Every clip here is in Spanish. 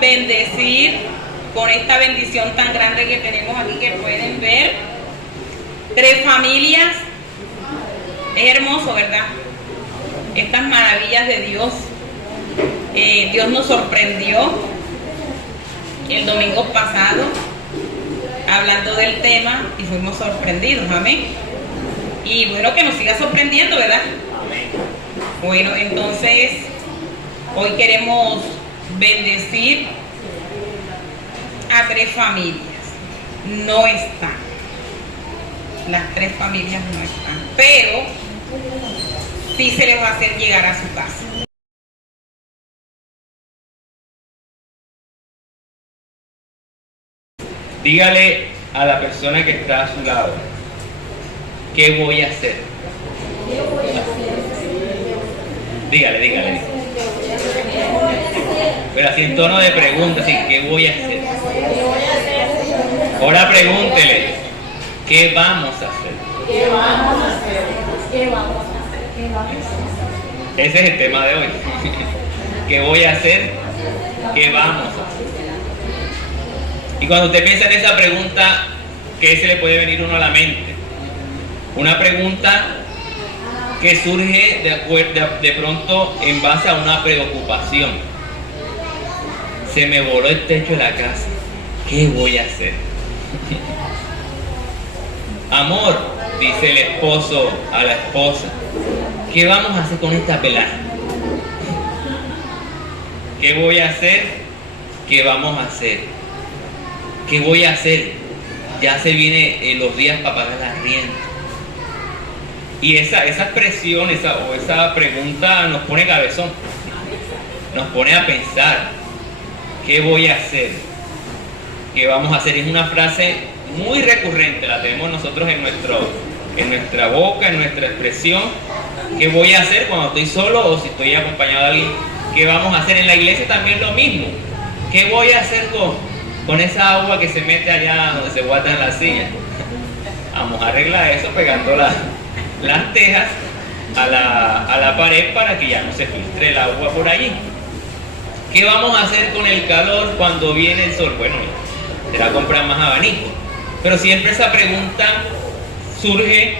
queremos bendecir con esta bendición tan grande que tenemos aquí, que pueden ver. 3 familias. Es hermoso, ¿verdad? Estas maravillas de Dios. Dios nos sorprendió el domingo pasado hablando del tema y fuimos sorprendidos, amén. Y bueno, que nos siga sorprendiendo, ¿verdad? Bueno, entonces hoy queremos bendecir a 3 familias. No están, las 3 familias no están, pero sí se les va a hacer llegar a su casa. Dígale a la persona que está a su lado, ¿qué voy a hacer? Dígale. Pero así en tono de pregunta, así, ¿qué voy a hacer? Ahora pregúntele, ¿qué vamos a hacer? Ese es el tema de hoy. ¿Qué voy a hacer? ¿Qué vamos a hacer? Y cuando usted piensa en esa pregunta, ¿qué se le puede venir uno a la mente? Una pregunta que surge de pronto en base a una preocupación. Se me voló el techo de la casa. ¿Qué voy a hacer? Amor, dice el esposo a la esposa, ¿qué vamos a hacer con esta pelada? ¿Qué voy a hacer? ¿Qué vamos a hacer? ¿Qué voy a hacer? Ya se vienen los días para pagar la rienda. Y esa expresión, esa pregunta nos pone cabezón. Nos pone a pensar, ¿qué voy a hacer? ¿Qué vamos a hacer? Es una frase muy recurrente, la tenemos nosotros en nuestra boca, en nuestra expresión. ¿Qué voy a hacer cuando estoy solo o si estoy acompañado de alguien? ¿Qué vamos a hacer? En la iglesia también lo mismo. ¿Qué voy a hacer con esa agua que se mete allá donde se guardan las sillas? Vamos a arreglar eso pegando las tejas a la pared para que ya no se filtre el agua por allí. ¿Qué vamos a hacer con el calor cuando viene el sol? Bueno, será comprar más abanico. Pero siempre esa pregunta surge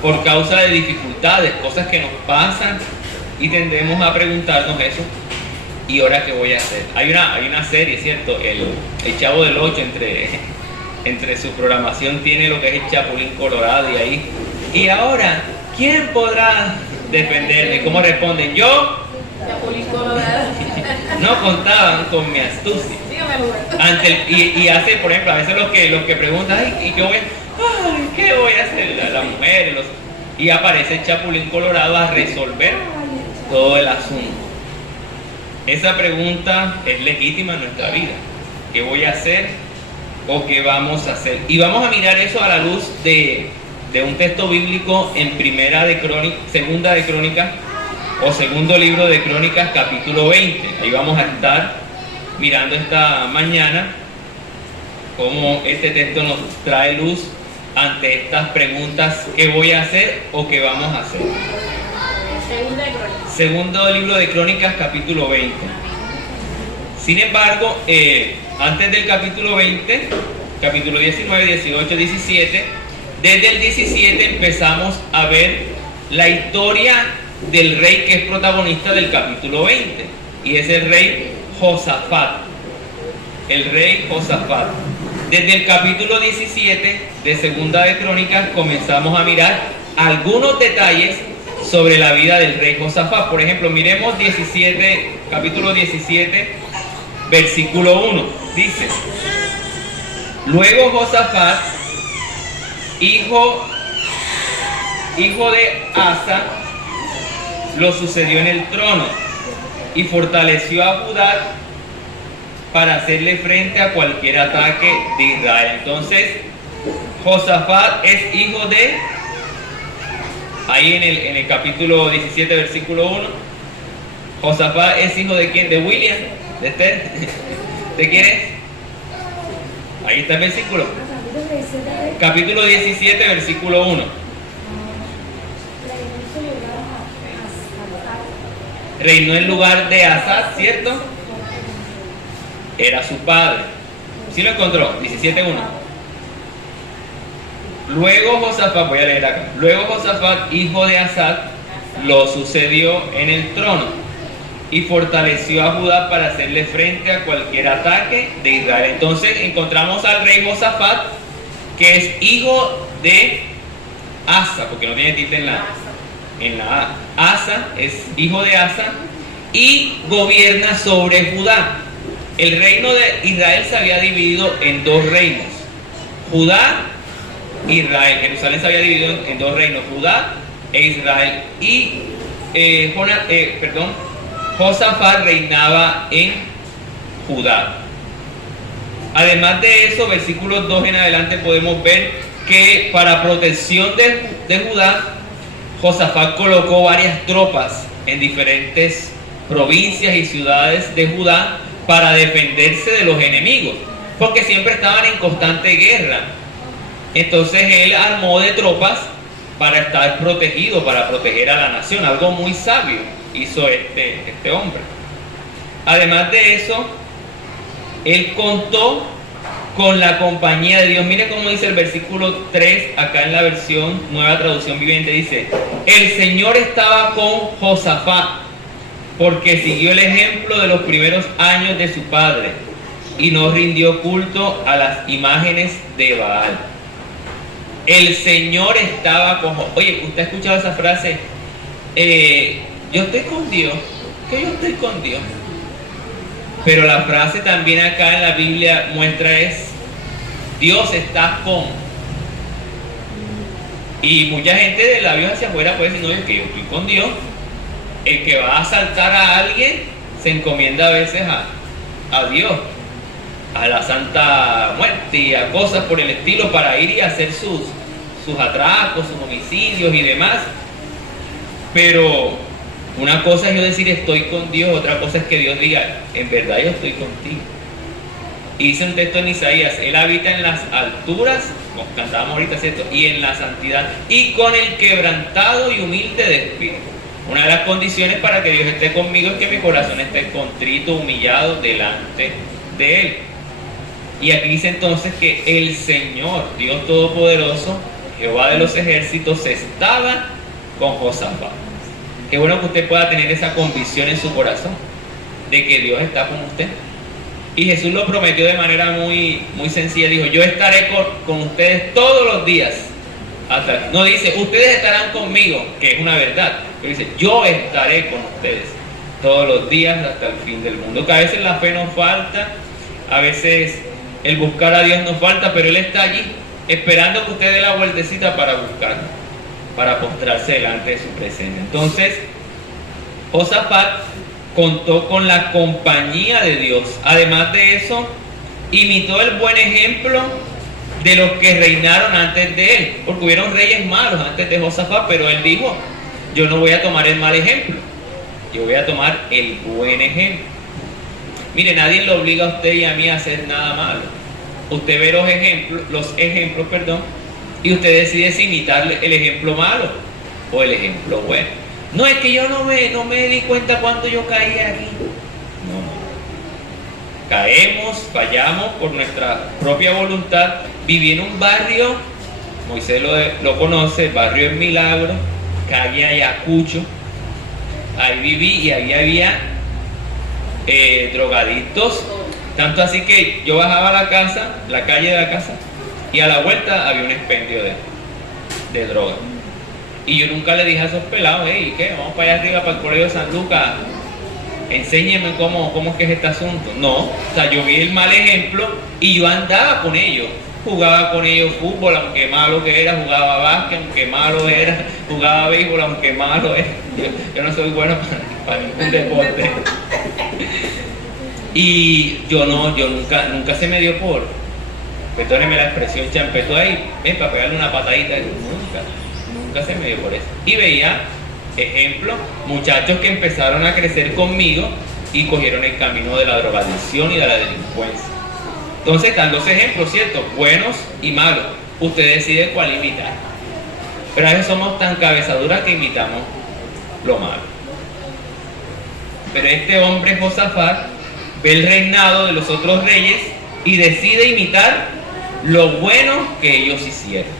por causa de dificultades, cosas que nos pasan y tendemos a preguntarnos eso. ¿Y ahora qué voy a hacer? Hay una serie, ¿cierto? El Chavo del 8 entre su programación tiene lo que es el Chapulín Colorado y ahí. Y ahora, ¿quién podrá defenderme? ¿Cómo responden? Yo, Chapulín Colorado. no contaban con mi astucia. Y hace, por ejemplo, a veces los que preguntan, ¿y qué voy a hacer? La mujer, y aparece el Chapulín Colorado a resolver todo el asunto. Esa pregunta es legítima en nuestra vida. ¿Qué voy a hacer o qué vamos a hacer? Y vamos a mirar eso a la luz de un texto bíblico en segunda de Crónicas o segundo libro de Crónicas, capítulo 20. Ahí vamos a estar mirando esta mañana cómo este texto nos trae luz ante estas preguntas: ¿qué voy a hacer o qué vamos a hacer? Segundo libro de Crónicas, capítulo 20. Sin embargo, antes del capítulo 20, capítulo 19, 18, 17, desde el 17 empezamos a ver la historia del rey que es protagonista del capítulo 20, y es el rey Josafat. El rey Josafat. Desde el capítulo 17 de Segunda de Crónicas comenzamos a mirar algunos detalles sobre la vida del rey Josafat. Por ejemplo, miremos capítulo 17, versículo 1. Dice: luego Josafat, hijo de Asa, lo sucedió en el trono y fortaleció a Judá para hacerle frente a cualquier ataque de Israel. Entonces, Josafat es hijo de, ahí en el capítulo 17, versículo 1, Josafat es hijo de ¿quién? ¿De William? ¿De Ted? ¿De quién es? Ahí está el versículo. Capítulo 17, versículo 1. Reinó en lugar de Asa, ¿cierto? era su padre. ¿Sí lo encontró? 17:1. Luego Josafat, voy a leer acá. Luego Josafat, hijo de Asad, lo sucedió en el trono y fortaleció a Judá para hacerle frente a cualquier ataque de Israel. Entonces encontramos al rey Josafat, que es hijo de Asa, porque no tiene tilde en la A. Asa es hijo de Asa y gobierna sobre Judá. El reino de Israel se había dividido en dos reinos: Judá e Israel. Jerusalén se había dividido en dos reinos: Judá e Israel. Y Josafat reinaba en Judá. Además de eso, versículos 2 en adelante podemos ver que para protección de Judá, Josafat colocó varias tropas en diferentes provincias y ciudades de Judá para defenderse de los enemigos, porque siempre estaban en constante guerra. Entonces él armó de tropas para estar protegido, para proteger a la nación. Algo muy sabio hizo este hombre. Además de eso, él contó con la compañía de Dios. Mire cómo dice el versículo 3, acá en la versión Nueva Traducción Viviente, dice: el Señor estaba con Josafat, porque siguió el ejemplo de los primeros años de su padre y no rindió culto a las imágenes de Baal. El Señor estaba con Josafat. Oye, ¿usted ha escuchado esa frase? Yo estoy con Dios, que yo estoy con Dios. Pero la frase también acá en la Biblia muestra es: Dios está con. Y mucha gente de labios hacia afuera puede decir: no, es que yo estoy con Dios. El que va a asaltar a alguien se encomienda a veces a Dios, a la Santa Muerte y a cosas por el estilo, para ir y hacer sus atracos, sus homicidios y demás. Pero una cosa es yo decir estoy con Dios, otra cosa es que Dios diga: en verdad yo estoy contigo. Y dice un texto en Isaías: Él habita en las alturas, como cantábamos ahorita, ¿cierto? Y en la santidad, y con el quebrantado y humilde de espíritu. Una de las condiciones para que Dios esté conmigo es que mi corazón esté contrito, humillado delante de Él. Y aquí dice entonces que el Señor, Dios Todopoderoso, Jehová de los ejércitos, estaba con Josafat. Qué bueno que usted pueda tener esa convicción en su corazón de que Dios está con usted. Y Jesús lo prometió de manera muy, muy sencilla. Dijo: yo estaré con ustedes todos los días. No dice ustedes estarán conmigo, que es una verdad, pero dice yo estaré con ustedes todos los días hasta el fin del mundo. Que a veces la fe nos falta, a veces el buscar a Dios nos falta, pero Él está allí esperando que usted dé la vueltecita para buscarlo, para postrarse delante de su presencia. Entonces Josafat contó con la compañía de Dios. Además de eso, imitó el buen ejemplo de los que reinaron antes de él, porque hubieron reyes malos antes de Josafat, pero él dijo: yo no voy a tomar el mal ejemplo, yo voy a tomar el buen ejemplo. Mire, nadie le obliga a usted y a mí a hacer nada malo. Usted ve los ejemplos, y usted decide si imitar el ejemplo malo o el ejemplo bueno. No, es que yo no me di cuenta cuando yo caí aquí. No. Caemos, fallamos por nuestra propia voluntad. Viví en un barrio, Moisés lo conoce, el barrio El Milagro, calle Ayacucho. Ahí viví y ahí había drogadictos. Tanto así que yo bajaba a la calle de la casa, y a la vuelta había un expendio de droga. Y yo nunca le dije a esos pelados: hey, ¿qué? Vamos para allá arriba, para el colegio de San Lucas, enséñeme cómo es que es este asunto. No, o sea, yo vi el mal ejemplo y yo andaba con ellos. Jugaba con ellos fútbol, aunque malo que era, jugaba básquet, aunque malo era, jugaba béisbol, aunque malo era. Yo no soy bueno para ningún deporte. Y yo nunca se me dio por, perdóneme la expresión, champetó ahí, ven para pegarle una patadita. Nunca se me dio por eso. Y veía ejemplos, muchachos que empezaron a crecer conmigo y cogieron el camino de la drogadicción y de la delincuencia. Entonces están los ejemplos, ¿cierto? Buenos y malos. Usted decide cuál imitar. Pero a veces somos tan cabezaduras que imitamos lo malo. Pero este hombre Josafat ve el reinado de los otros reyes y decide imitar lo bueno que ellos hicieron.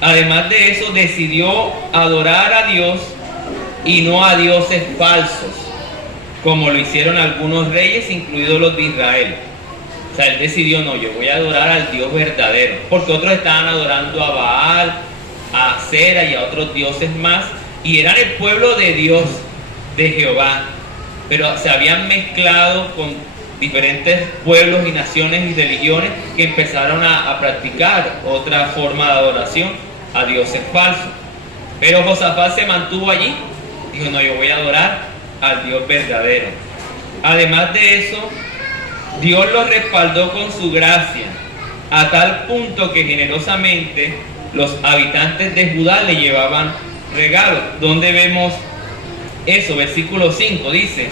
Además de eso, decidió adorar a Dios y no a dioses falsos, como lo hicieron algunos reyes, incluidos los de Israel. O sea, él decidió, no, yo voy a adorar al Dios verdadero, porque otros estaban adorando a Baal, a Acera y a otros dioses más, y eran el pueblo de Dios, de Jehová, pero se habían mezclado con diferentes pueblos y naciones y religiones que empezaron a practicar otra forma de adoración a dioses falsos. Pero Josafat se mantuvo allí, dijo, no, yo voy a adorar al Dios verdadero. Además de eso, Dios lo respaldó con su gracia, a tal punto que generosamente los habitantes de Judá le llevaban regalos. ¿Dónde vemos eso? Versículo 5 dice: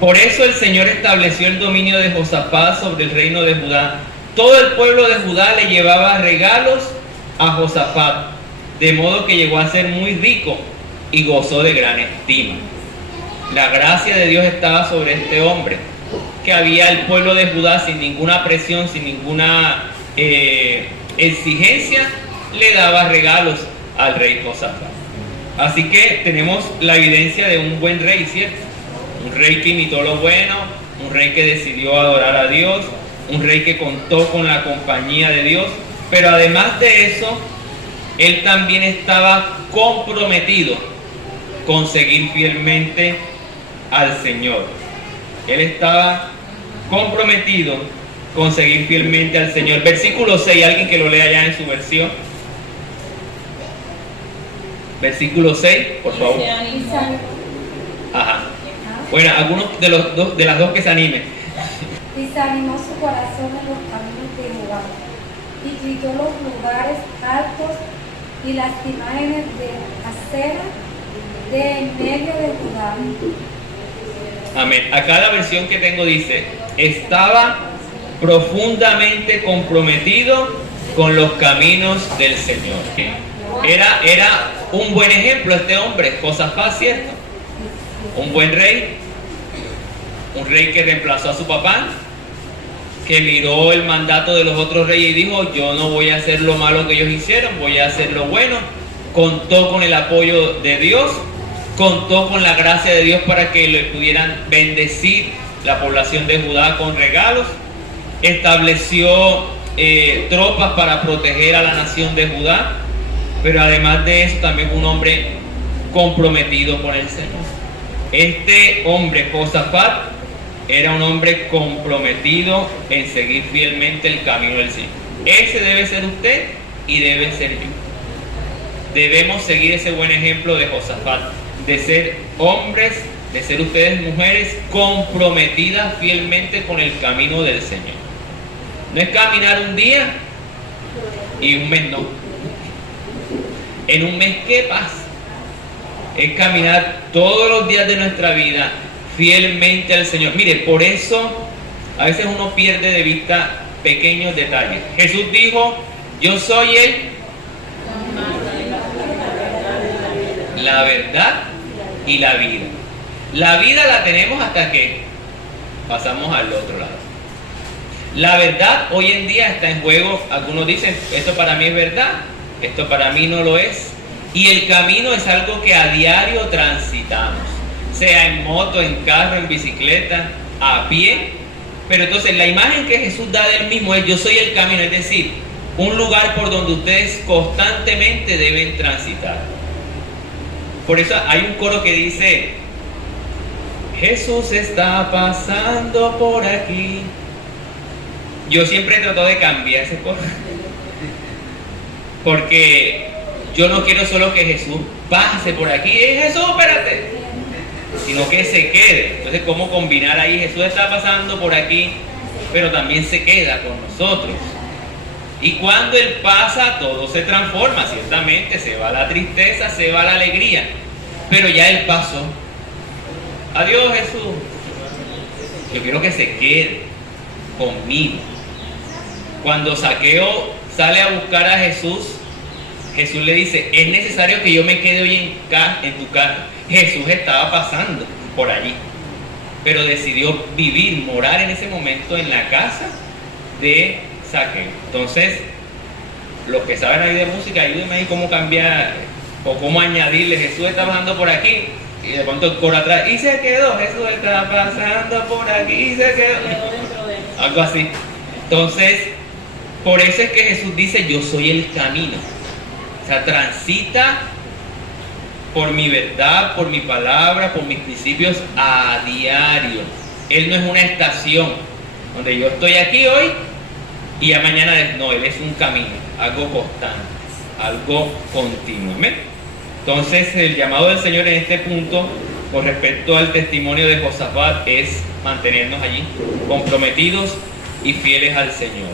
por eso el Señor estableció el dominio de Josafat sobre el reino de Judá. Todo el pueblo de Judá le llevaba regalos a Josafat, de modo que llegó a ser muy rico y gozó de gran estima. La gracia de Dios estaba sobre este hombre, que había el pueblo de Judá sin ninguna presión, sin ninguna exigencia, le daba regalos al rey Josafat. Así que tenemos la evidencia de un buen rey, ¿cierto? Un rey que imitó lo bueno, un rey que decidió adorar a Dios, un rey que contó con la compañía de Dios, pero además de eso, él también estaba comprometido con seguir fielmente al Señor. Él estaba comprometido con seguir fielmente al Señor. Versículo 6, alguien que lo lea ya en su versión. Versículo 6, por favor. Ajá. Bueno, algunos de las dos que se animen. Y se animó su corazón en los caminos de Jehová, y quitó los lugares altos y las imágenes de acera de en medio de Judá. Amén. Acá la versión que tengo dice: estaba profundamente comprometido con los caminos del Señor. Era un buen ejemplo este hombre, Josafat, ¿cierto? Un buen rey, un rey que reemplazó a su papá, que miró el mandato de los otros reyes y dijo: yo no voy a hacer lo malo que ellos hicieron, voy a hacer lo bueno. Contó con el apoyo de Dios, contó con la gracia de Dios para que le pudieran bendecir la población de Judá con regalos. Estableció tropas para proteger a la nación de Judá, pero además de eso también un hombre comprometido con el Señor. Este hombre, Josafat, era un hombre comprometido en seguir fielmente el camino del Señor. Ese debe ser usted y debe ser yo. Debemos seguir ese buen ejemplo de Josafat, de ser hombres, de ser ustedes mujeres comprometidas fielmente con el camino del Señor. No es caminar un día y un mes no. En un mes, ¿qué pasa? Es caminar todos los días de nuestra vida fielmente al Señor. Mire, por eso a veces uno pierde de vista pequeños detalles. Jesús dijo: yo soy la verdad y la vida. La vida la tenemos hasta que pasamos al otro lado. La verdad hoy en día está en juego. Algunos dicen: esto para mí es verdad, esto para mí no lo es. Y el camino es algo que a diario transitamos, sea en moto, en carro, en bicicleta, a pie. Pero entonces la imagen que Jesús da de él mismo es: yo soy el camino, es decir, un lugar por donde ustedes constantemente deben transitar. Por eso hay un coro que dice: Jesús está pasando por aquí. Yo siempre trato de cambiar ese coro, porque yo no quiero solo que Jesús pase por aquí, Jesús, espérate, sino que se quede. Entonces, ¿cómo combinar ahí? Jesús está pasando por aquí, pero también se queda con nosotros. Y cuando Él pasa, todo se transforma, ciertamente, se va la tristeza, se va la alegría, pero ya Él pasó. Adiós, Jesús. Yo quiero que se quede conmigo. Cuando Zaqueo sale a buscar a Jesús, Jesús le dice: es necesario que yo me quede hoy en tu casa. Jesús estaba pasando por allí. pero decidió vivir, morar en ese momento en la casa de Zaqueo. Entonces, los que saben ahí de música, ayúdenme ahí cómo cambiar o cómo añadirle: Jesús está bajando por aquí, y de pronto el coro atrás, y se quedó, Jesús está pasando por aquí, y se quedó. Algo así. Entonces, por eso es que Jesús dice: yo soy el camino. O sea, transita por mi verdad, por mi palabra, por mis principios a diario. Él no es una estación donde yo estoy aquí hoy y ya mañana no. Él es un camino, algo constante, algo continuo. ¿Amén? Entonces, el llamado del Señor en este punto con respecto al testimonio de Josafat es mantenernos allí comprometidos y fieles al Señor.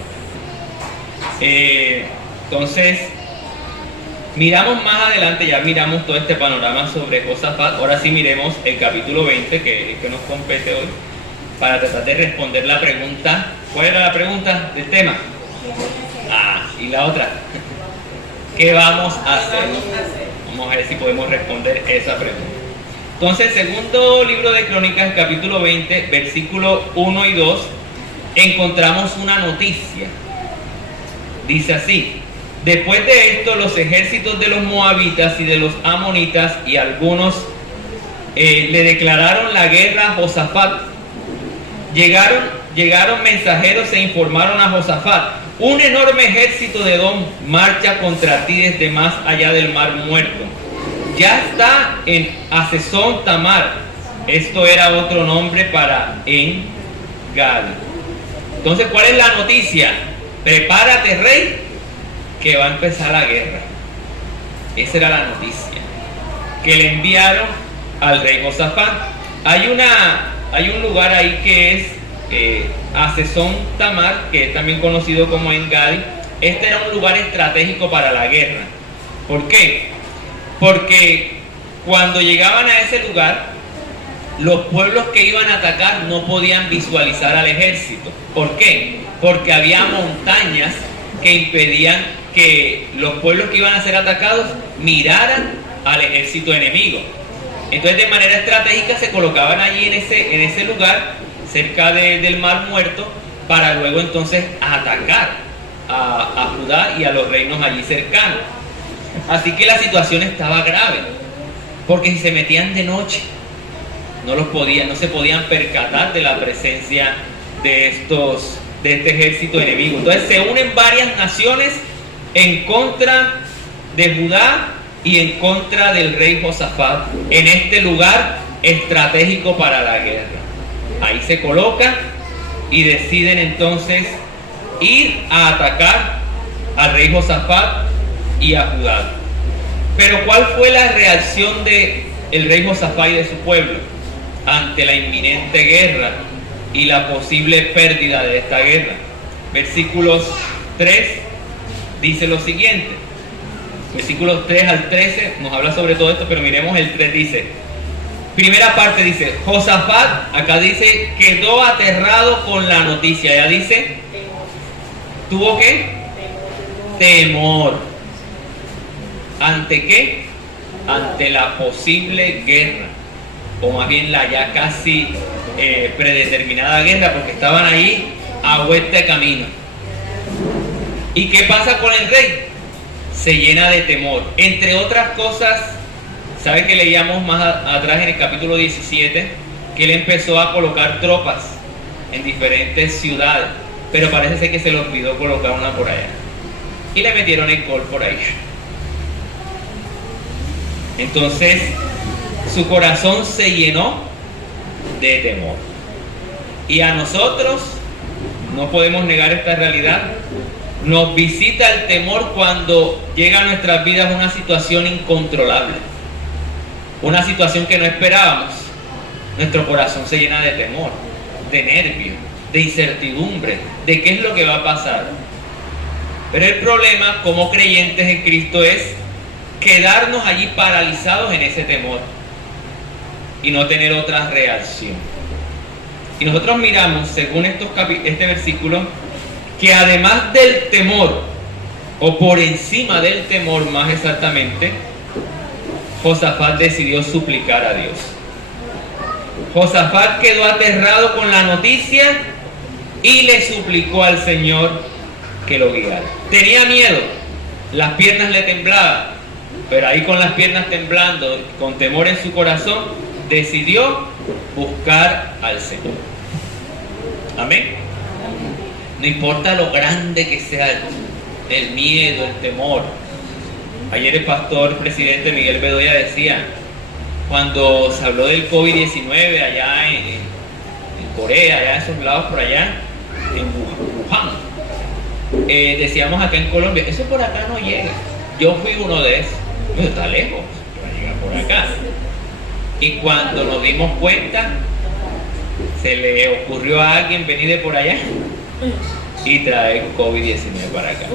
Entonces, miramos más adelante, ya miramos todo este panorama sobre Josafat. Ahora sí miremos el capítulo 20 que nos compete hoy, para tratar de responder la pregunta. ¿Cuál era la pregunta del tema? Y la otra, ¿qué vamos a hacer? Vamos a ver si podemos responder esa pregunta. Entonces, segundo libro de Crónicas, capítulo 20, versículos 1 y 2, encontramos una noticia. Dice así: después de esto, los ejércitos de los moabitas y de los amonitas y algunos le declararon la guerra a Josafat. Llegaron mensajeros e informaron a Josafat: un enorme ejército de Edom marcha contra ti desde más allá del mar muerto. Ya está en Hazezón Tamar. Esto era otro nombre para En-Gadi. Entonces, ¿cuál es la noticia? Prepárate, rey, que va a empezar la guerra. Esa era la noticia que le enviaron al rey Josafat. Hay un lugar ahí que es Hazezón Tamar, que es también conocido como En-Gadi. Este era un lugar estratégico para la guerra. ¿Por qué? Porque cuando llegaban a ese lugar, los pueblos que iban a atacar no podían visualizar al ejército. ¿Por qué? Porque había montañas que impedían que los pueblos que iban a ser atacados miraran al ejército enemigo. Entonces, de manera estratégica se colocaban allí en ese lugar, cerca del mar muerto, para luego entonces atacar a Judá y a los reinos allí cercanos. Así que la situación estaba grave, porque si se metían de noche, no se podían percatar de la presencia de este ejército enemigo. Entonces se unen varias naciones en contra de Judá y en contra del rey Josafat en este lugar estratégico para la guerra. Ahí se colocan y deciden entonces ir a atacar al rey Josafat y a Judá. Pero ¿cuál fue la reacción del rey Josafat y de su pueblo ante la inminente guerra y la posible pérdida de esta guerra? Versículos 3 dice lo siguiente. Versículos 3 al 13 nos habla sobre todo esto, pero miremos el 3. Dice, primera parte dice, Josafat, acá dice, quedó aterrado con la noticia. Ya dice, ¿tuvo qué? Temor. ¿Ante qué? Ante la posible guerra, o más bien la ya casi predeterminada guerra, porque estaban ahí a vuelta de camino. ¿Y qué pasa con el rey? Se llena de temor. Entre otras cosas, ¿sabe que leíamos más atrás en el capítulo 17? Que él empezó a colocar tropas en diferentes ciudades, pero parece ser que se le olvidó colocar una por allá. Y le metieron el gol por ahí. Entonces, su corazón se llenó de temor. Y a nosotros no podemos negar esta realidad. Nos visita el temor cuando llega a nuestras vidas una situación incontrolable, una situación que no esperábamos. Nuestro corazón se llena de temor, de nervio, de incertidumbre, de qué es lo que va a pasar. Pero el problema como creyentes en Cristo es quedarnos allí paralizados en ese temor y no tener otra reacción. Y nosotros miramos, según este versículo, que además del temor, o por encima del temor más exactamente, Josafat decidió suplicar a Dios. Josafat quedó aterrado con la noticia y le suplicó al Señor que lo guiara. Tenía miedo, las piernas le temblaban, pero ahí con las piernas temblando, con temor en su corazón, decidió buscar al Señor. Amén. No importa lo grande que sea el miedo, el temor. Ayer el pastor presidente Miguel Bedoya decía, cuando se habló del COVID-19 allá en Corea, allá en esos lados por allá, en Wuhan, decíamos acá en Colombia, eso por acá no llega. Yo fui uno de esos, pero está lejos, va a llegar por acá. Y cuando nos dimos cuenta, se le ocurrió a alguien venir de por allá y traer COVID-19 para acá.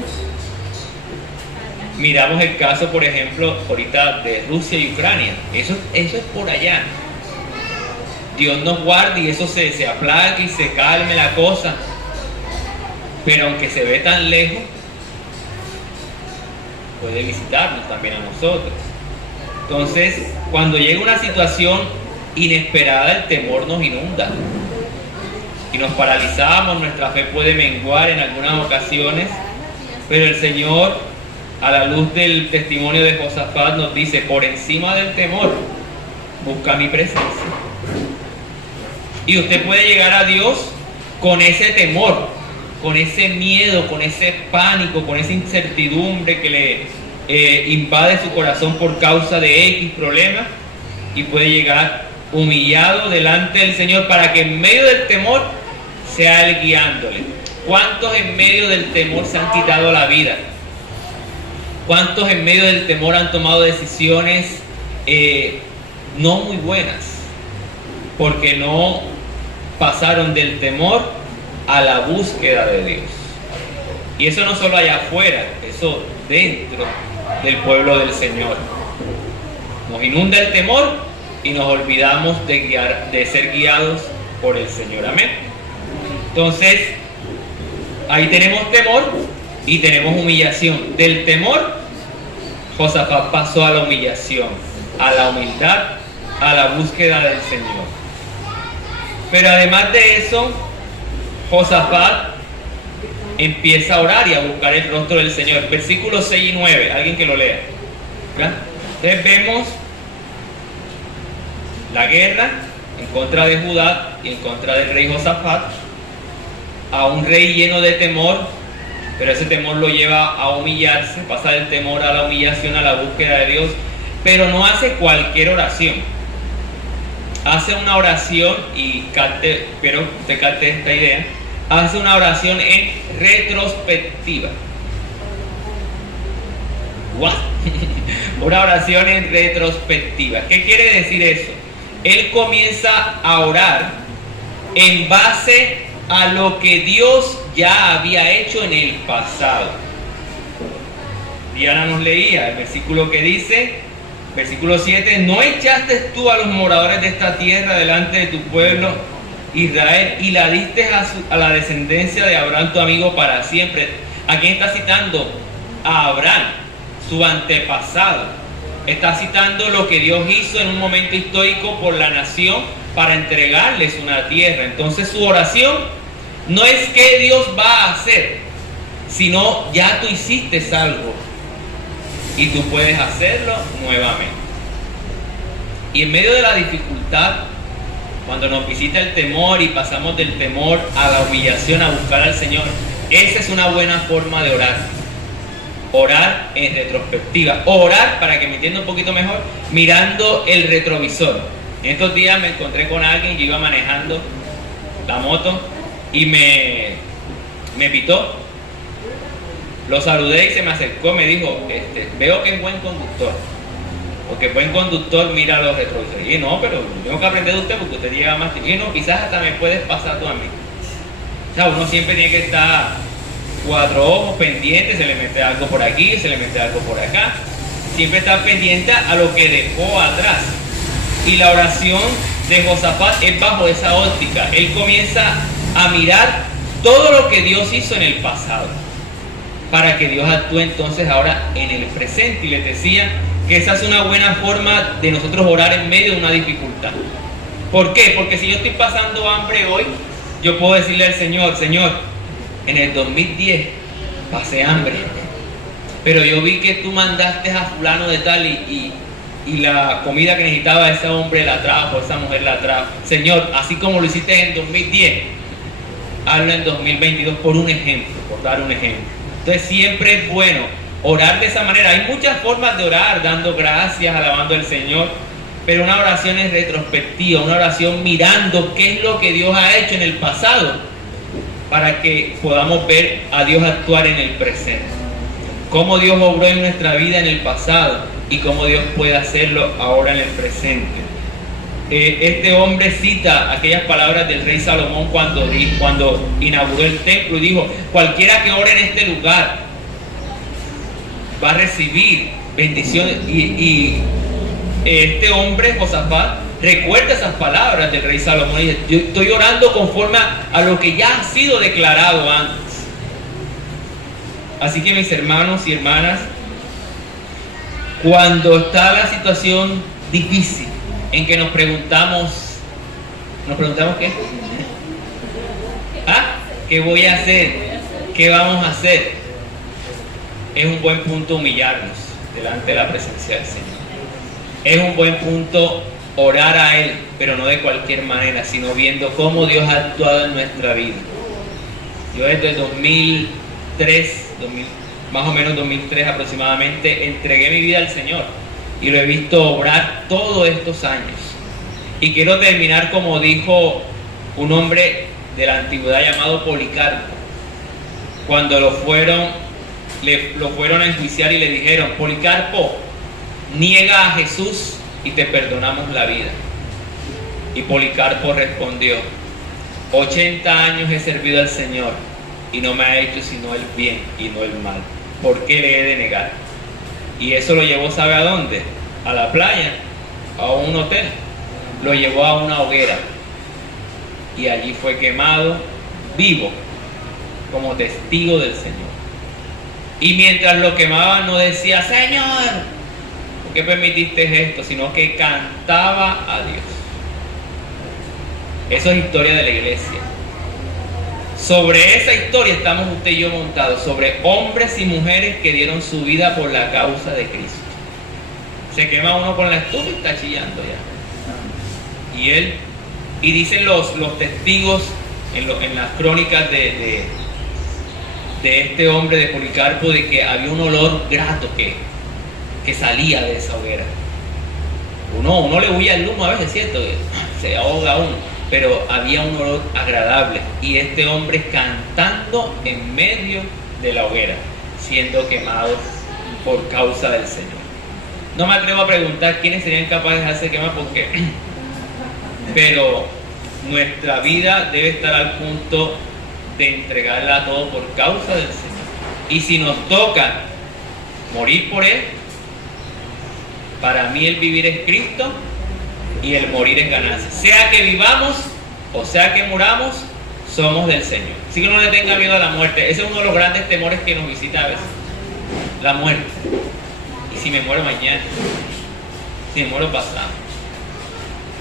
Miramos el caso, por ejemplo, ahorita de Rusia y Ucrania. Eso es por allá. Dios nos guarde y eso se aplaque y se calme la cosa. Pero aunque se ve tan lejos, puede visitarnos también a nosotros. Entonces, cuando llega una situación inesperada, el temor nos inunda y nos paralizamos, nuestra fe puede menguar en algunas ocasiones, pero el Señor, a la luz del testimonio de Josafat, nos dice, por encima del temor, busca mi presencia. Y usted puede llegar a Dios con ese temor, con ese miedo, con ese pánico, con esa incertidumbre que le invade su corazón por causa de X problema, y puede llegar humillado delante del Señor para que en medio del temor sea Él guiándole. ¿Cuántos en medio del temor se han quitado la vida? ¿Cuántos en medio del temor han tomado decisiones no muy buenas? Porque no pasaron del temor a la búsqueda de Dios. Y eso no solo allá afuera, eso dentro del pueblo del Señor. Nos inunda el temor y nos olvidamos de ser guiados por el Señor. Amén. Entonces, ahí tenemos temor y tenemos humillación. Del temor, Josafat pasó a la humillación, a la humildad, a la búsqueda del Señor. Pero además de eso, Josafat empieza a orar y a buscar el rostro del Señor. Versículos 6 y 9, alguien que lo lea. ¿Verdad? Entonces vemos la guerra en contra de Judá y en contra del rey Josafat, a un rey lleno de temor, pero ese temor lo lleva a humillarse, pasa del temor a la humillación, a la búsqueda de Dios, pero no hace cualquier oración. Hace una oración, y espero que capte esta idea, hace una oración en retrospectiva. ¿What? Una oración en retrospectiva. ¿Qué quiere decir eso? Él comienza a orar en base a lo que Dios ya había hecho en el pasado. Diana nos leía el versículo que dice, versículo 7, ¿no echaste tú a los moradores de esta tierra delante de tu pueblo Israel y la diste a la descendencia de Abraham tu amigo para siempre? ¿A quién está citando? A Abraham, su antepasado. Está citando lo que Dios hizo en un momento histórico por la nación para entregarles una tierra. Entonces su oración no es qué Dios va a hacer, sino ya tú hiciste algo y tú puedes hacerlo nuevamente. Y en medio de la dificultad, cuando nos visita el temor y pasamos del temor a la humillación, a buscar al Señor, esa es una buena forma de orar. Orar en retrospectiva. Orar, para que me entienda un poquito mejor, mirando el retrovisor. En estos días me encontré con alguien que iba manejando la moto y me pitó. Lo saludé y se me acercó, me dijo, veo que es buen conductor. Porque buen conductor mira los retrovisores. Y dije, no, pero tengo que aprender de usted porque usted llega más tiempo. Y dije, no, quizás hasta me puedes pasar tú a mí. O sea, uno siempre tiene que estar 4 ojos pendientes, se le mete algo por aquí, se le mete algo por acá. Siempre estar pendiente a lo que dejó atrás. Y la oración de Josafat es bajo esa óptica. Él comienza a mirar todo lo que Dios hizo en el pasado, para que Dios actúe entonces ahora en el presente. Y les decía que esa es una buena forma de nosotros orar en medio de una dificultad. ¿Por qué? Porque si yo estoy pasando hambre hoy, yo puedo decirle al Señor, Señor, en el 2010 pasé hambre, pero yo vi que tú mandaste a fulano de tal y la comida que necesitaba ese hombre la trajo, esa mujer la trajo. Señor, así como lo hiciste en 2010, hazlo en 2022 por un ejemplo, por dar un ejemplo. Entonces siempre es bueno orar de esa manera. Hay muchas formas de orar, dando gracias, alabando al Señor, pero una oración es retrospectiva, una oración mirando qué es lo que Dios ha hecho en el pasado, para que podamos ver a Dios actuar en el presente. Cómo Dios obró en nuestra vida en el pasado y cómo Dios puede hacerlo ahora en el presente. Este hombre cita aquellas palabras del rey Salomón cuando inauguró el templo y dijo: cualquiera que ore en este lugar va a recibir bendiciones. Y este hombre, Josafat, recuerda esas palabras del rey Salomón y dice: yo estoy orando conforme a lo que ya ha sido declarado antes. Así que, mis hermanos y hermanas, cuando está la situación difícil en que nos preguntamos ¿qué? ¿Qué voy a hacer? ¿Qué vamos a hacer? Es un buen punto humillarnos delante de la presencia del Señor. Es un buen punto orar a Él, pero no de cualquier manera, sino viendo cómo Dios ha actuado en nuestra vida. Yo desde el 2003 más o menos 2003 aproximadamente, entregué mi vida al Señor y lo he visto obrar todos estos años. Y quiero terminar como dijo un hombre de la antigüedad llamado Policarpo, cuando lo fueron a enjuiciar y le dijeron: Policarpo, niega a Jesús y te perdonamos la vida. Y Policarpo respondió: 80 años he servido al Señor y no me ha hecho sino el bien y no el mal. ¿Por qué le he de negar? Y eso lo llevó, ¿sabe a dónde? A la playa, a un hotel. Lo llevó a una hoguera y allí fue quemado vivo como testigo del Señor. Y mientras lo quemaban no decía: Señor, ¿por qué permitiste esto? Sino que cantaba a Dios. Eso es historia de la iglesia. Sobre esa historia estamos usted y yo montados, sobre hombres y mujeres que dieron su vida por la causa de Cristo. Se quema uno con la estufa y está chillando ya. Y dicen los testigos en las crónicas de este hombre, de Policarpo, de que había un olor grato que salía de esa hoguera. Uno le huye al humo a veces, ¿cierto? Se ahoga uno. Pero había un olor agradable y este hombre cantando en medio de la hoguera, siendo quemado por causa del Señor. No me atrevo a preguntar quiénes serían capaces de hacer quemar, porque pero nuestra vida debe estar al punto de entregarla a todo por causa del Señor. Y si nos toca morir por Él, para mí el vivir es Cristo y el morir es ganancia. Sea que vivamos o sea que muramos, somos del Señor. Así que no le tenga miedo a la muerte. Ese es uno de los grandes temores que nos visita a veces: la muerte. ¿Y si me muero mañana? Si me muero pasado.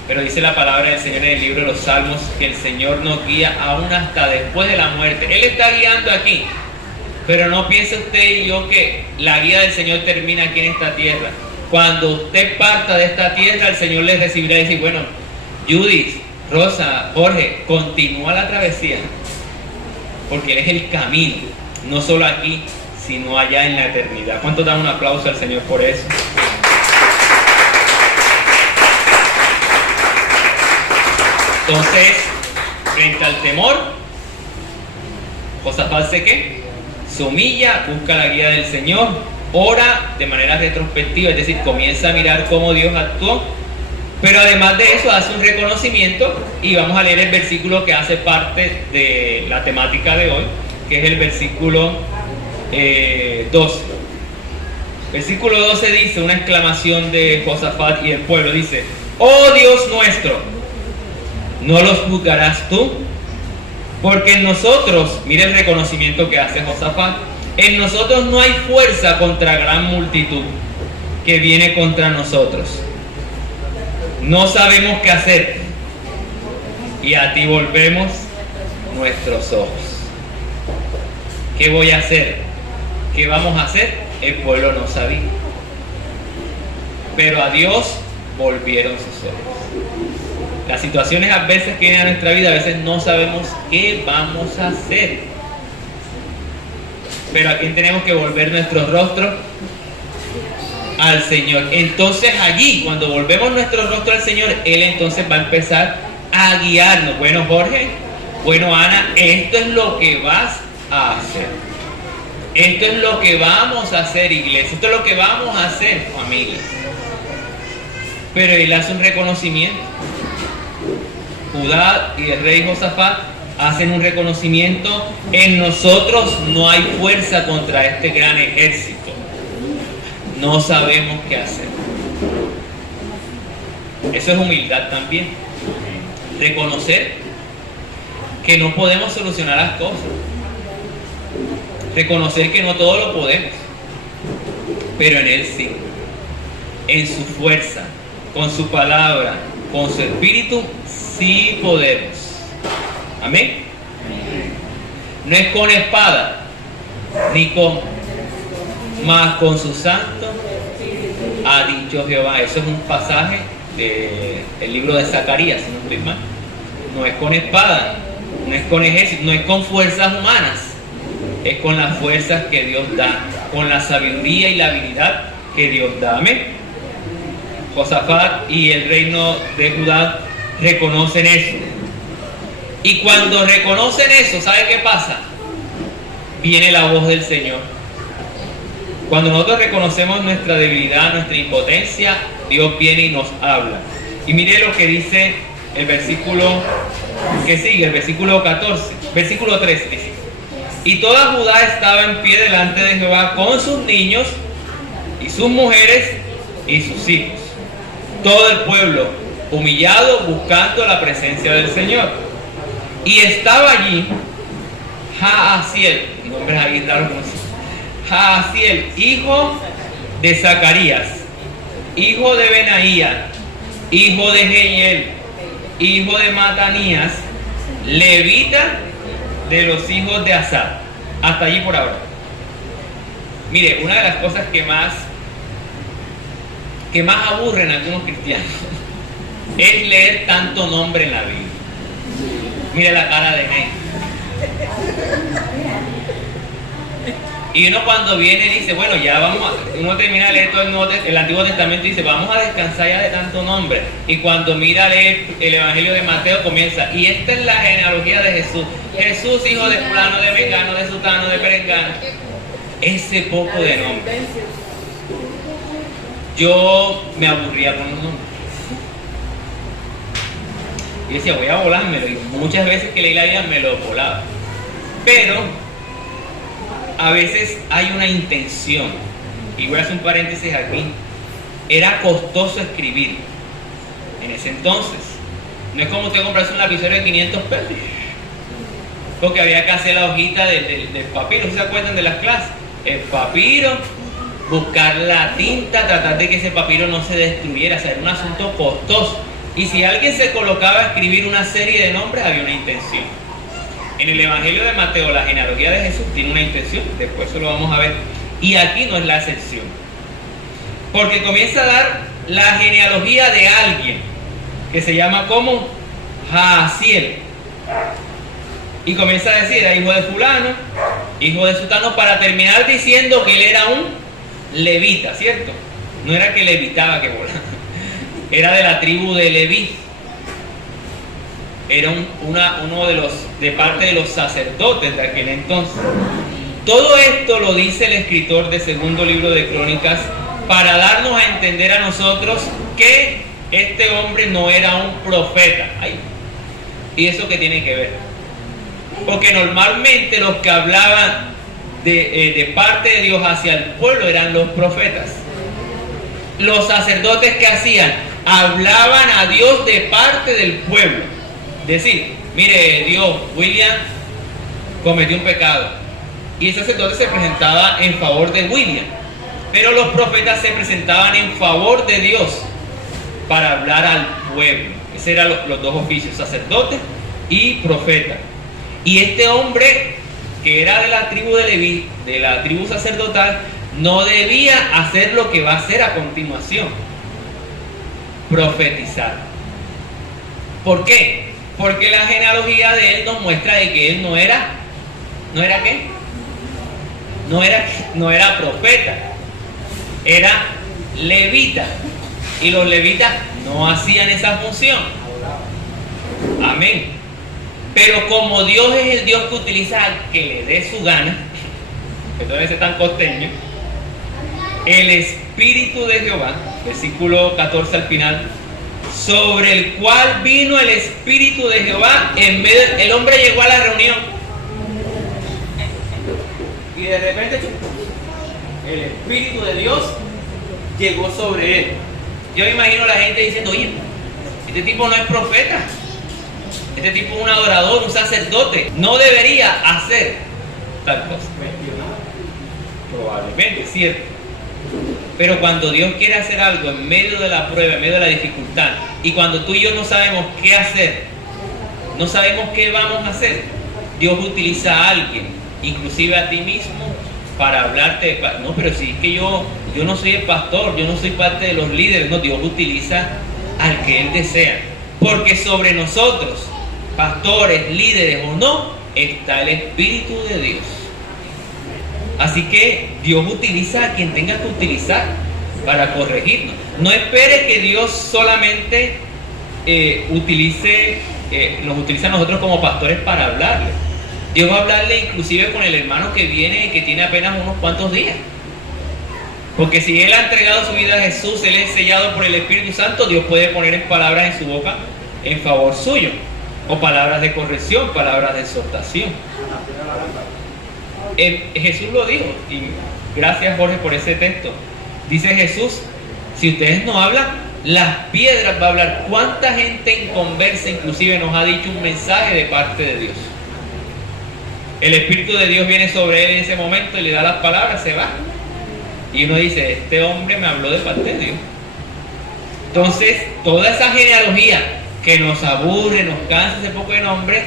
Pero dice la palabra del Señor en el libro de los Salmos que el Señor nos guía aún hasta después de la muerte. Él está guiando aquí, pero no piense usted y yo que la guía del Señor termina aquí en esta tierra. Cuando usted parta de esta tierra, el Señor le recibirá y decir: bueno, Judith, Rosa, Jorge, continúa la travesía, porque Él es el camino, no solo aquí, sino allá en la eternidad. ¿Cuántos dan un aplauso al Señor por eso? Entonces, frente al temor, Josafat se humilla, busca la guía del Señor, ora de manera retrospectiva, es decir, comienza a mirar cómo Dios actuó, pero además de eso hace un reconocimiento, y vamos a leer el versículo que hace parte de la temática de hoy, que es el versículo 12. Versículo 12 dice, una exclamación de Josafat y el pueblo, dice: oh Dios nuestro, ¿no los juzgarás tú? Porque en nosotros, mire el reconocimiento que hace Josafat, en nosotros no hay fuerza contra gran multitud que viene contra nosotros. No sabemos qué hacer, y a ti volvemos nuestros ojos. ¿Qué voy a hacer? ¿Qué vamos a hacer? El pueblo no sabía. Pero a Dios volvieron sus ojos. Las situaciones adversas que vienen a nuestra vida, a veces no sabemos qué vamos a hacer. Pero ¿a quién tenemos que volver nuestros rostros? Al Señor. Entonces allí, cuando volvemos nuestro rostro al Señor, Él entonces va a empezar a guiarnos. Bueno, Jorge, bueno, Ana, esto es lo que vas a hacer. Esto es lo que vamos a hacer, iglesia. Esto es lo que vamos a hacer, familia. Pero Él hace un reconocimiento. Judá y el rey Josafat hacen un reconocimiento. En nosotros no hay fuerza contra este gran ejército. No sabemos qué hacer. Eso es humildad también. Reconocer que no podemos solucionar las cosas. Reconocer que no todo lo podemos. Pero en Él sí. En su fuerza, con su palabra, con su espíritu, sí podemos. Amén. No es con espada, ni con, mas con su santo, ha dicho Jehová. Eso es un pasaje del libro de Zacarías, si no estoy mal. No es con espada, no es con ejército, no es con fuerzas humanas, es con las fuerzas que Dios da, con la sabiduría y la habilidad que Dios da. Amén. Josafat y el reino de Judá reconocen eso. Y cuando reconocen eso, ¿sabe qué pasa? Viene la voz del Señor. Cuando nosotros reconocemos nuestra debilidad, nuestra impotencia, Dios viene y nos habla. Y mire lo que dice el versículo que sigue, el versículo 14, versículo 13 dice: y toda Judá estaba en pie delante de Jehová con sus niños y sus mujeres y sus hijos. Todo el pueblo humillado buscando la presencia del Señor. Y estaba allí Jaasiel, nombre ahí raro como así, Jaasiel, hijo de Zacarías, hijo de Benaía, hijo de Jehiel, hijo de Matanías, levita de los hijos de Asaf. Hasta allí por ahora. Mire, una de las cosas que más aburren a algunos cristianos es leer tanto nombre en la Biblia. Mire la cara de Ney. Y uno cuando viene dice, bueno, ya vamos uno termina de leer todo el Antiguo Testamento y dice, vamos a descansar ya de tanto nombre. Y cuando mira a leer el Evangelio de Mateo comienza, y esta es la genealogía de Jesús. Jesús, hijo de fulano, de mengano, de sutano, de perengano. Ese poco de nombre. Yo me aburría con los nombres. Y decía, voy a volármelo. Y muchas veces que leí la Biblia me lo volaba. Pero a veces hay una intención. Y voy a hacer un paréntesis aquí. Era costoso escribir en ese entonces. No es como usted comprarse un lapicero de 500 pesos. Porque había que hacer la hojita del papiro. ¿Se acuerdan de las clases? El papiro, buscar la tinta, tratar de que ese papiro no se destruyera. O sea, era un asunto costoso. Y si alguien se colocaba a escribir una serie de nombres, había una intención. En el Evangelio de Mateo, la genealogía de Jesús tiene una intención, después eso lo vamos a ver. Y aquí no es la excepción. Porque comienza a dar la genealogía de alguien que se llama como Jaasiel. Y comienza a decir, era hijo de fulano, hijo de sutano, para terminar diciendo que él era un levita, ¿cierto? No era que levitaba, que volaba. Era de la tribu de Leví. Era uno de parte de los sacerdotes de aquel entonces. Todo esto lo dice el escritor del segundo libro de Crónicas para darnos a entender a nosotros que este hombre no era un profeta. Ay, ¿y eso qué tiene que ver? Porque normalmente los que hablaban de parte de Dios hacia el pueblo eran los profetas. Los sacerdotes, ¿qué hacían? Hablaban a Dios de parte del pueblo. Decir, mire, Dios, William cometió un pecado. Y el sacerdote se presentaba en favor de William. Pero los profetas se presentaban en favor de Dios para hablar al pueblo. Esos eran los dos oficios, sacerdote y profeta. Y este hombre, que era de la tribu de Leví, de la tribu sacerdotal, no debía hacer lo que va a hacer a continuación: profetizar. ¿Por qué? Porque la genealogía de él nos muestra de que él no era ¿qué? No era profeta, era levita. Y los levitas no hacían esa función. Amén. Pero como Dios es el Dios que utiliza al que le dé su gana, entonces es tan costeño, el Espíritu de Jehová, versículo 14 al final, sobre el cual vino el Espíritu de Jehová, el hombre llegó a la reunión y de repente el Espíritu de Dios llegó sobre él. Yo me imagino a la gente diciendo: oye, este tipo no es profeta, este tipo es un adorador, un sacerdote, no debería hacer tal cosa. Probablemente, cierto. Pero cuando Dios quiere hacer algo en medio de la prueba, en medio de la dificultad, y cuando tú y yo no sabemos qué hacer, no sabemos qué vamos a hacer, Dios utiliza a alguien, inclusive a ti mismo, para hablarte. No, pero si es que yo no soy el pastor, yo no soy parte de los líderes. No, Dios utiliza al que Él desea, porque sobre nosotros, pastores, líderes o no, está el Espíritu de Dios. Así que Dios utiliza a quien tenga que utilizar para corregirnos. No espere que Dios solamente nos utilice a nosotros como pastores para hablarle. Dios va a hablarle inclusive con el hermano que viene y que tiene apenas unos cuantos días. Porque si él ha entregado su vida a Jesús, él es sellado por el Espíritu Santo, Dios puede poner en palabras en su boca en favor suyo, o palabras de corrección, palabras de exhortación. Jesús lo dijo, y gracias Jorge por ese texto. Dice Jesús: si ustedes no hablan, las piedras van a hablar. ¿Cuánta gente inconversa inclusive nos ha dicho un mensaje de parte de Dios? El Espíritu de Dios viene sobre él en ese momento y le da las palabras, se va. Y uno dice: este hombre me habló de parte de Dios. Entonces, toda esa genealogía que nos aburre, nos cansa ese poco de nombres,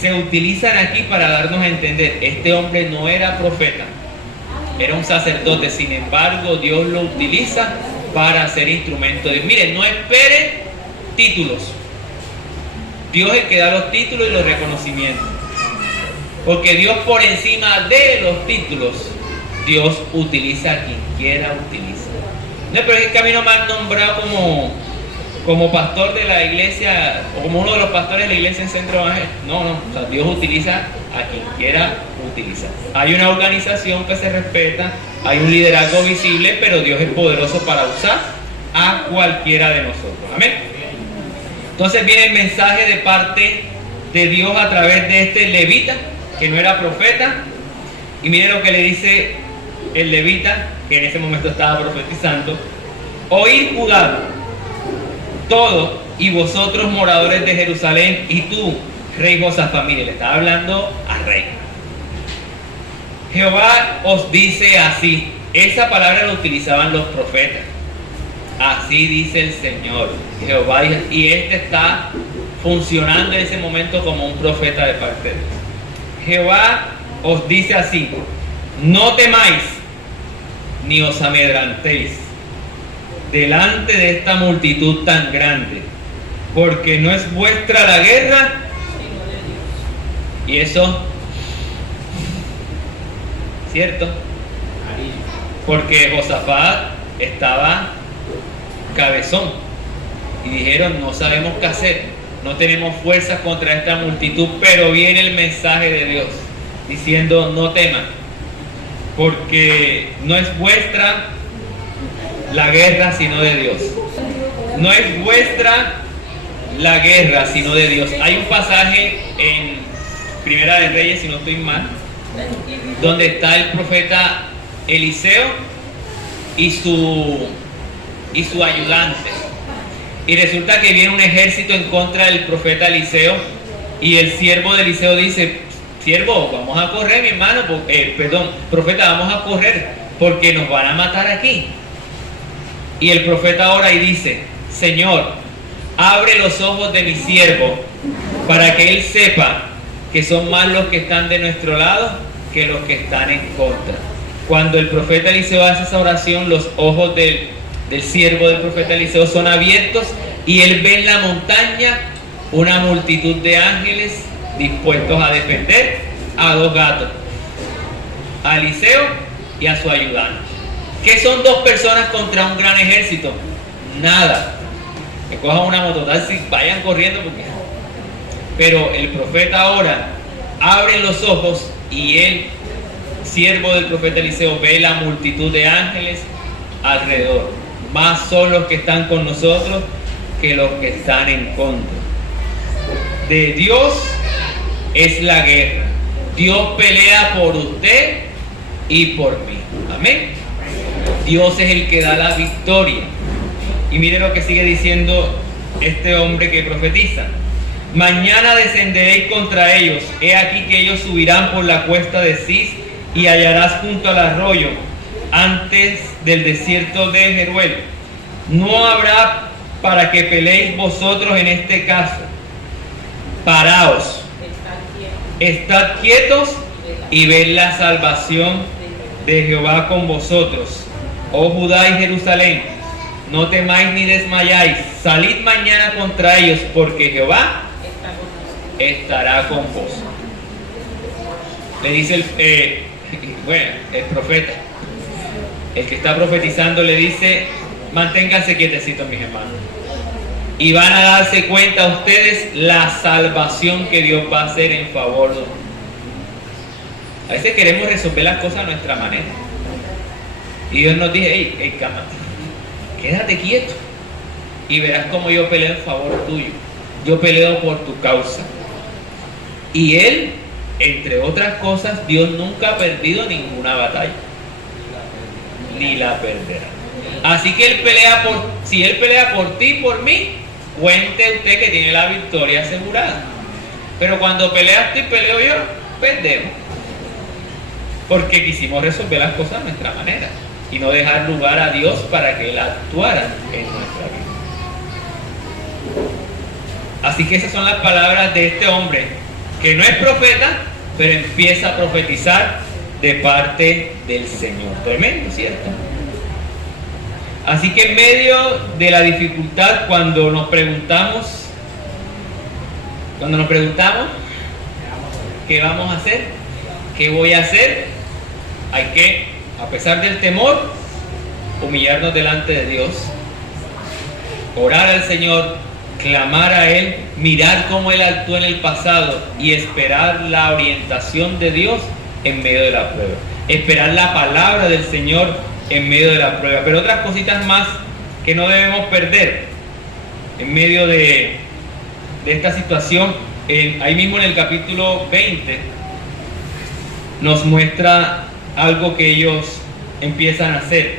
se utilizan aquí para darnos a entender: este hombre no era profeta, era un sacerdote. Sin embargo, Dios lo utiliza para ser instrumento de Dios. Miren, no esperen títulos. Dios es el que da los títulos y los reconocimientos. Porque Dios, por encima de los títulos, Dios utiliza a quien quiera utilizar. No, pero es que a mí no me han nombrado como pastor de la iglesia, o como uno de los pastores de la iglesia en Centro Evangélico. No, o sea, Dios utiliza a quien quiera utilizar. Hay una organización que se respeta, hay un liderazgo visible, pero Dios es poderoso para usar a cualquiera de nosotros. Amén. Entonces viene el mensaje de parte de Dios a través de este levita, que no era profeta, y miren lo que le dice el levita, que en ese momento estaba profetizando: oíd Judá, todo, y vosotros moradores de Jerusalén, y tú, rey Josafat. Mire, le estaba hablando al rey. Jehová os dice así. Esa palabra la utilizaban los profetas. Así dice el Señor, Jehová, y este está funcionando en ese momento como un profeta de parte de Dios. Jehová os dice así: no temáis ni os amedrantéis delante de esta multitud tan grande, porque no es vuestra la guerra. Y eso, ¿cierto? Porque Josafat estaba cabezón y dijeron: no sabemos qué hacer, no tenemos fuerzas contra esta multitud. Pero viene el mensaje de Dios diciendo: no teman, porque no es vuestra la guerra sino de Dios. No es vuestra la guerra sino de Dios. Hay un pasaje en Primera de Reyes, si no estoy mal, donde está el profeta Eliseo y su ayudante, y resulta que viene un ejército en contra del profeta Eliseo, y el siervo de Eliseo dice: siervo, vamos a correr, mi hermano, profeta, vamos a correr porque nos van a matar aquí. Y el profeta ora y dice: Señor, abre los ojos de mi siervo para que Él sepa que son más los que están de nuestro lado que los que están en contra. Cuando el profeta Eliseo hace esa oración, los ojos del siervo del profeta Eliseo son abiertos y él ve en la montaña una multitud de ángeles dispuestos a defender a dos gatos, a Eliseo y a su ayudante. ¿Qué son dos personas contra un gran ejército? Nada. Que cojan una mototaxi, vayan corriendo porque... Pero el profeta ahora abre los ojos y él, siervo del profeta Eliseo, ve la multitud de ángeles alrededor. Más son los que están con nosotros que los que están en contra. De Dios es la guerra. Dios pelea por usted y por mí. Amén. Dios es el que da la victoria. Y mire lo que sigue diciendo este hombre que profetiza. Mañana descenderéis contra ellos. He aquí que ellos subirán por la cuesta de Cis y hallarás junto al arroyo, antes del desierto de Jeruel. No habrá para que peleéis vosotros en este caso. Paraos, estad quietos y ved la salvación de Jehová con vosotros. Oh Judá y Jerusalén, no temáis ni desmayáis. Salid mañana contra ellos, porque Jehová estará con vos. Le dice el profeta, el que está profetizando, le dice: manténganse quietecitos, mis hermanos, y van a darse cuenta ustedes la salvación que Dios va a hacer en favor de nosotros. A veces queremos resolver las cosas a nuestra manera, y Dios nos dice: hey, cálmate, quédate quieto y verás cómo yo peleo en favor tuyo. Yo peleo por tu causa. Y Él, entre otras cosas, Dios nunca ha perdido ninguna batalla, ni la perderá. Así que si Él pelea por ti y por mí, cuente usted que tiene la victoria asegurada. Pero cuando peleas tú y peleo yo, perdemos, porque quisimos resolver las cosas a nuestra manera y no dejar lugar a Dios para que Él actuara en nuestra vida. Así que esas son las palabras de este hombre, que no es profeta, pero empieza a profetizar de parte del Señor. Tremendo, ¿cierto? Así que en medio de la dificultad, cuando nos preguntamos, ¿qué vamos a hacer? ¿Qué voy a hacer? Hay que, a pesar del temor, humillarnos delante de Dios, orar al Señor, clamar a Él, mirar cómo Él actuó en el pasado y esperar la orientación de Dios en medio de la prueba. Esperar la palabra del Señor en medio de la prueba. Pero otras cositas más que no debemos perder en medio de esta situación. Ahí mismo en el capítulo 20 nos muestra algo que ellos empiezan a hacer.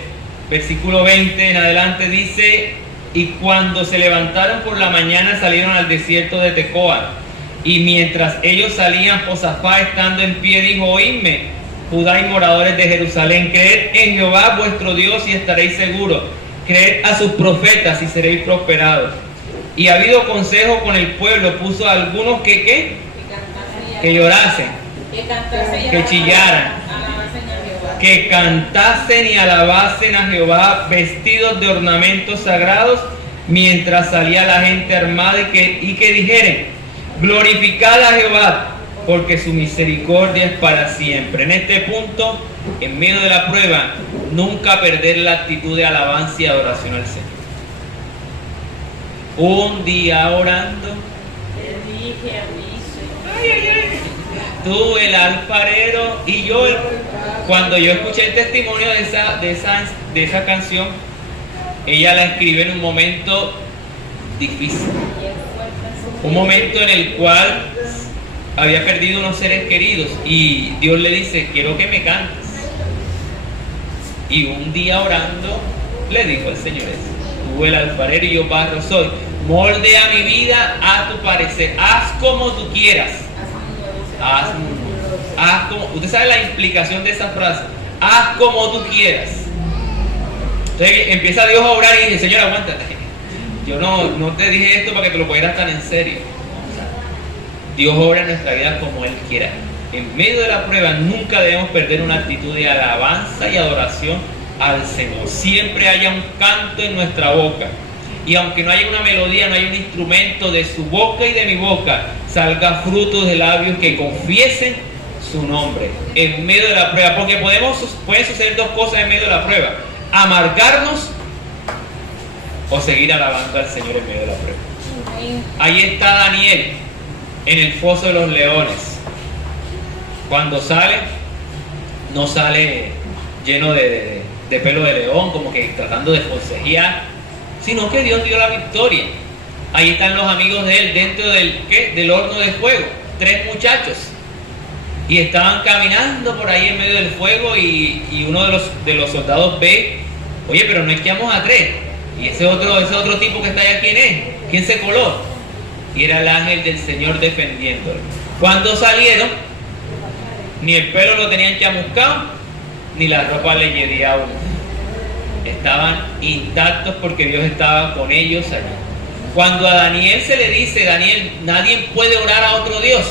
Versículo 20 en adelante dice: y cuando se levantaron por la mañana salieron al desierto de Tecoa. Y mientras ellos salían, Josafat, estando en pie, dijo: oídme, Judá y moradores de Jerusalén, creed en Jehová vuestro Dios y estaréis seguros. Creed a sus profetas y seréis prosperados. Y habido consejo con el pueblo, puso a algunos que llorasen, que chillaran, que cantasen y alabasen a Jehová vestidos de ornamentos sagrados, mientras salía la gente armada, y que dijeren: glorificad a Jehová, porque su misericordia es para siempre. En este punto, en medio de la prueba, nunca perder la actitud de alabanza y adoración al Señor. Un día orando, tú, el alfarero y yo, cuando yo escuché el testimonio de esa canción, ella la escribe en un momento difícil, un momento en el cual había perdido unos seres queridos, y Dios le dice: quiero que me cantes. Y un día orando le dijo al Señor eso: tú, el alfarero y yo barro soy, moldea mi vida a tu parecer, haz como tú quieras. Haz como, usted sabe la implicación de esa frase: haz como tú quieras. Entonces empieza Dios a orar y dice: Señor, aguántate, yo no te dije esto para que te lo cogieras tan en serio. Dios obra en nuestra vida como Él quiera. En medio de la prueba nunca debemos perder una actitud de alabanza y adoración al Señor. Siempre haya un canto en nuestra boca. Y aunque no haya una melodía, no haya un instrumento, de su boca y de mi boca salga frutos de labios que confiesen su nombre en medio de la prueba. Porque pueden suceder dos cosas en medio de la prueba: amargarnos o seguir alabando al Señor en medio de la prueba. Ahí está Daniel en el foso de los leones. Cuando sale, no sale lleno de pelo de león, como que tratando de forcejear, sino que Dios dio la victoria. Ahí están los amigos de él dentro del horno de fuego, 3 muchachos, y estaban caminando por ahí en medio del fuego, y uno de los soldados ve: oye, pero no es que vamos a 3, y ese otro tipo que está allá, ¿quién es? ¿Quién se coló? Y era el ángel del Señor defendiéndolo. Cuando salieron, ni el pelo lo tenían chamuscado, ni la ropa le llegaba aún. Estaban intactos porque Dios estaba con ellos allí. Cuando a Daniel se le dice: Daniel, nadie puede orar a otro Dios,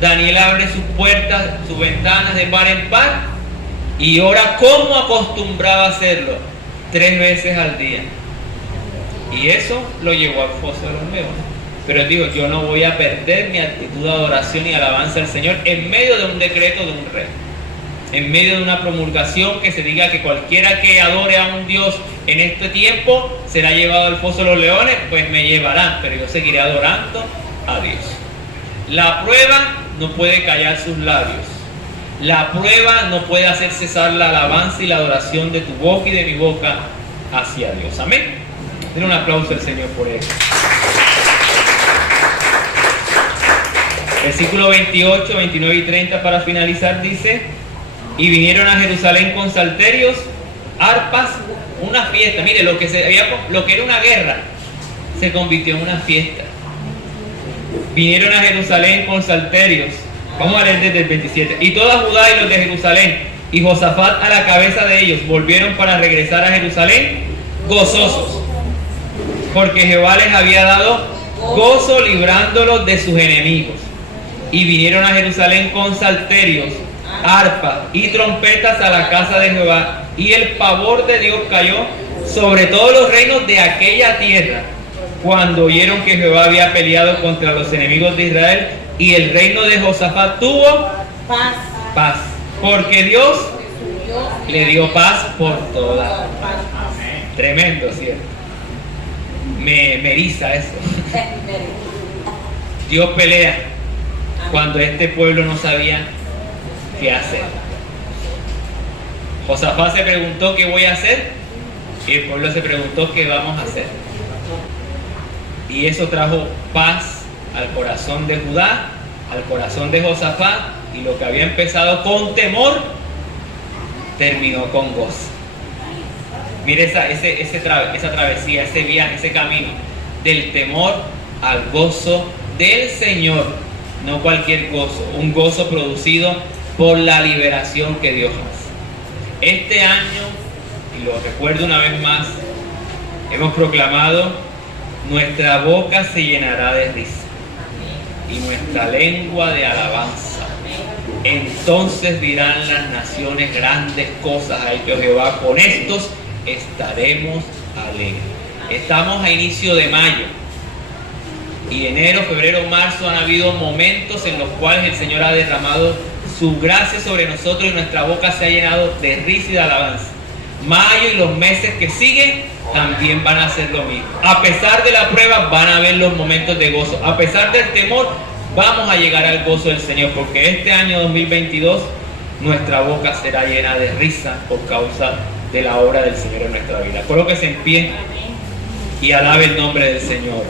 Daniel abre sus puertas, sus ventanas de par en par y ora como acostumbraba a hacerlo, 3 veces al día. Y eso lo llevó al foso de los leones. Pero él dijo: yo no voy a perder mi actitud de adoración y alabanza al Señor en medio de un decreto de un rey, en medio de una promulgación que se diga que cualquiera que adore a un Dios en este tiempo será llevado al foso de los leones. Pues me llevarán, pero yo seguiré adorando a Dios. La prueba no puede callar sus labios. La prueba no puede hacer cesar la alabanza y la adoración de tu boca y de mi boca hacia Dios. Amén. Den un aplauso al Señor por eso. Versículo 28, 29 y 30 para finalizar dice: y vinieron a Jerusalén con salterios, arpas, una fiesta. Mire, lo que era una guerra se convirtió en una fiesta. Vinieron a Jerusalén con salterios. Vamos a leer desde el 27. Y toda Judá y los de Jerusalén, y Josafat a la cabeza de ellos, volvieron para regresar a Jerusalén gozosos, porque Jehová les había dado gozo librándolos de sus enemigos. Y vinieron a Jerusalén con salterios, arpas y trompetas a la casa de Jehová, y el pavor de Dios cayó sobre todos los reinos de aquella tierra, cuando oyeron que Jehová había peleado contra los enemigos de Israel, y el reino de Josafat tuvo paz, porque Dios le dio paz por todas partes. Tremendo, ¿cierto? Me eriza eso. Dios pelea cuando este pueblo no sabía qué hacer. Josafat se preguntó: ¿qué voy a hacer? Y el pueblo se preguntó: ¿qué vamos a hacer? Y eso trajo paz al corazón de Judá, al corazón de Josafat, y lo que había empezado con temor terminó con gozo. Mire esa travesía, ese viaje, ese camino del temor al gozo del Señor. No cualquier gozo, un gozo producido por la liberación que Dios hace. Este año, y lo recuerdo una vez más, hemos proclamado: nuestra boca se llenará de risa y nuestra lengua de alabanza. Entonces dirán las naciones grandes cosas ha hecho Jehová, con estos estaremos alegres. Estamos a inicio de mayo, y enero, febrero, marzo han habido momentos en los cuales el Señor ha derramado su gracia sobre nosotros y nuestra boca se ha llenado de risa y de alabanza. Mayo y los meses que siguen también van a hacer lo mismo. A pesar de la prueba van a haber los momentos de gozo. A pesar del temor vamos a llegar al gozo del Señor, porque este año 2022 nuestra boca será llena de risa por causa de la obra del Señor en nuestra vida. Colóquese en pie y alabe el nombre del Señor.